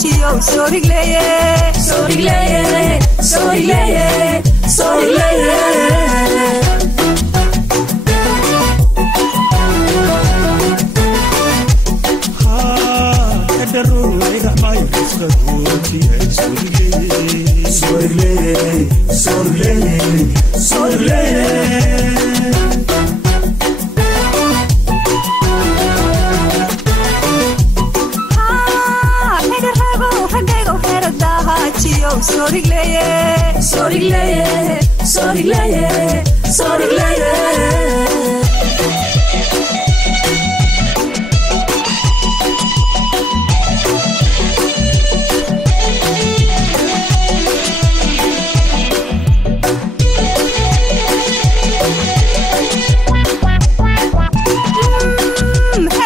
hajiyo sorigleye sorigleye sorigleye sorigleye Sorigleye, sorigleye, sorigleye, sorigleye.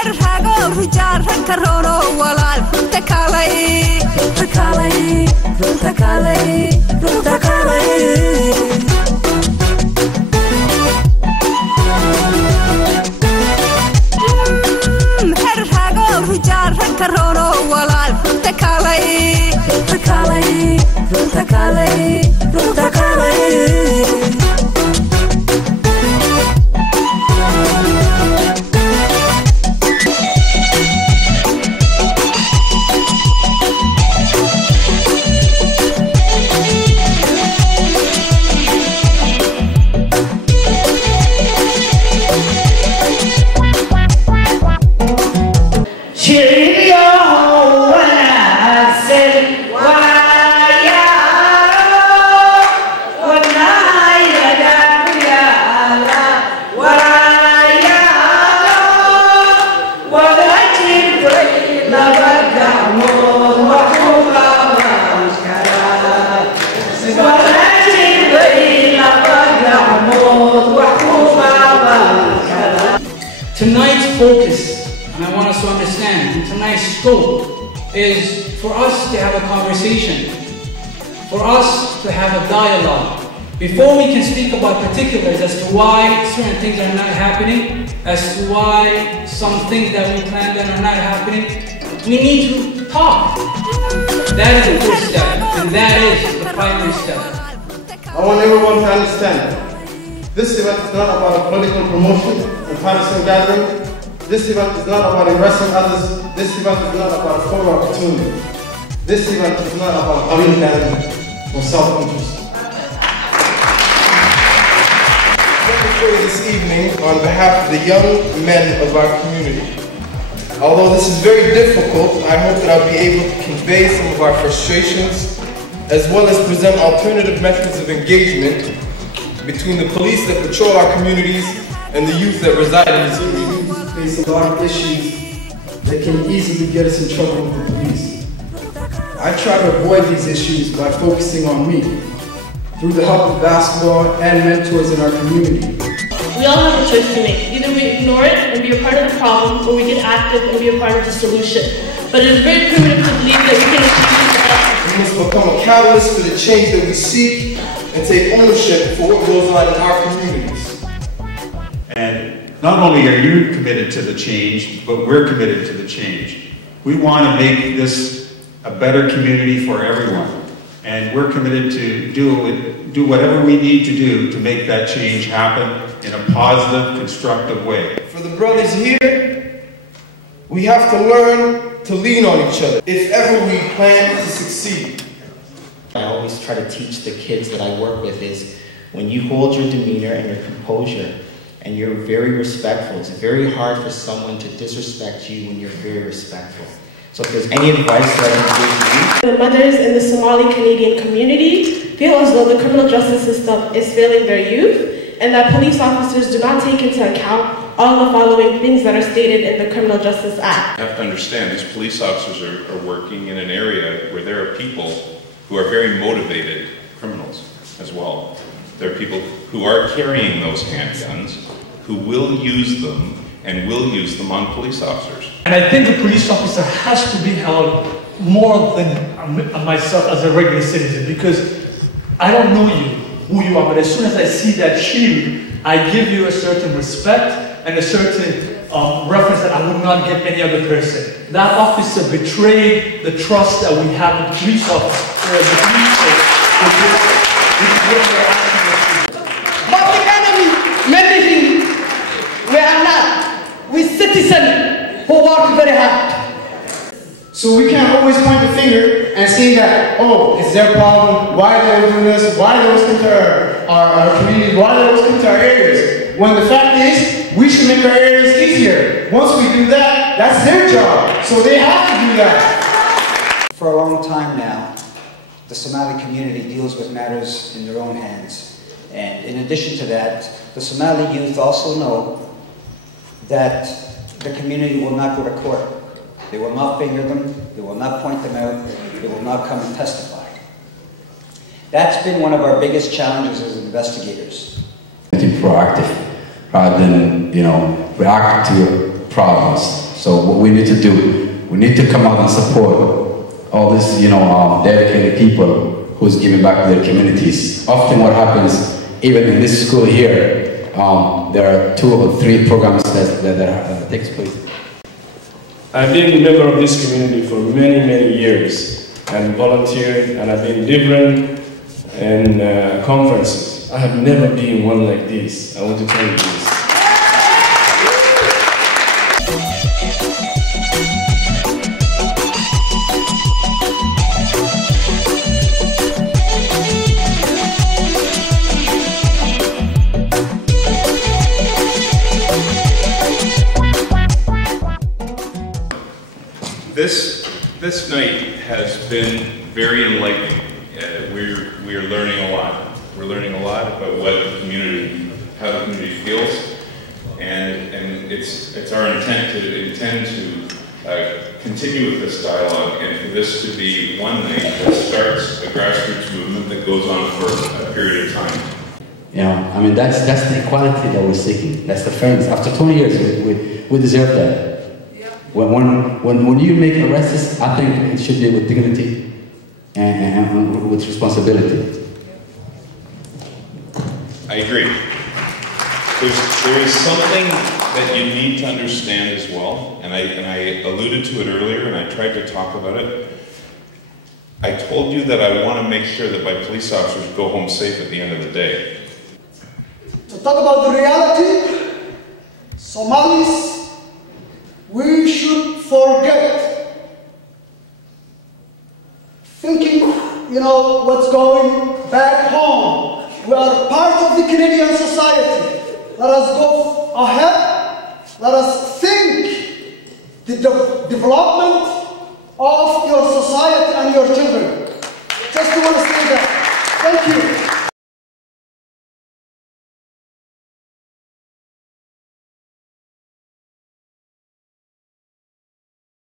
Herhago rujar karono walal takalay takalay takalay takalay. Herhago rujar karono walal takalay takalay takalay takalay. Tonight's focus, and I want us to understand, tonight's scope is for us to have a conversation, for us to have a dialogue. Before we can speak about particulars as to why certain things are not happening, as to why some things that we planned that are not happening, we need to talk. That is the first step, and that is the primary step. I want everyone to understand. This event is not about a political promotion and partisan gathering. This event is not about impressing others. This event is not about a photo opportunity. This event is not about understanding or self-interest. Let me pray this evening on behalf of the young men of our community. Although this is very difficult, I hope that I'll be able to convey some of our frustrations as well as present alternative methods of engagement between the police that patrol our communities and the youth that reside in these communities. We face a lot of issues that can easily get us in trouble with the police. I try to avoid these issues by focusing on me, through the help of basketball and mentors in our community. We all have a choice to make. Either we ignore it and be a part of the problem, or we get active and be a part of the solution. But it is very primitive to believe that we can achieve this. We must become a catalyst for the change that we seek and take ownership for what goes on in our communities. And not only are you committed to the change, but we're committed to the change. We want to make this a better community for everyone. And we're committed to do whatever we need to do to make that change happen in a positive, constructive way. For the brothers here, we have to learn to lean on each other if ever we plan to succeed. I always try to teach the kids that I work with is when you hold your demeanor and your composure and you're very respectful, it's very hard for someone to disrespect you when you're very respectful. So if there's any advice that I can give you. The mothers in the Somali Canadian community feel as though the criminal justice system is failing their youth and that police officers do not take into account all the following things that are stated in the Criminal Justice Act. You have to understand these police officers are working in an area where there are people who are very motivated criminals as well. There are people who are carrying those handguns, who will use them and will use them on police officers. And I think the police officer has to be held more than myself as a regular citizen, because I don't know you, who you are, but as soon as I see that shield, I give you a certain respect and a certain reference that I would not give any other person. That officer betrayed the trust that we have in police officers. But the enemy, many things, we are not. We citizens who work very hard. So we can't always point the finger and say that, oh, it's their problem, why they're doing this, why they're listening to our community, why they're listening to our areas. When the fact is, we should make our areas easier. Once we do that, that's their job. So they have to do that. For a long time now, the Somali community deals with matters in their own hands. And in addition to that, the Somali youth also know that the community will not go to court. They will not finger them, they will not point them out, they will not come and testify. That's been one of our biggest challenges as investigators. To be proactive rather than, react to problems. So what we need to do, we need to come out and support all these, dedicated people who's giving back to their communities. Often what happens, even in this school here, there are 2 or 3 programs that takes place. I've been a member of this community for many, many years and volunteered, and I've been different in conferences. I have never been one like this. I want to tell you this. This night has been very enlightening. We are learning a lot. We're learning a lot about what the community, how the community feels, and it's our intent to continue with this dialogue and for this to be one night that starts a grassroots movement that goes on for a period of time. That's the equality that we're seeking. That's the fairness. After 20 years, we deserve that. When you make arrests, I think it should be with dignity and with responsibility. I agree. There is something that you need to understand as well, and I alluded to it earlier, and I tried to talk about it. I told you that I want to make sure that my police officers go home safe at the end of the day. To talk about the reality, Somalis, we should forget thinking, what's going back home. We are part of the Canadian society. Let us go ahead. Let us think the development of your society and your children.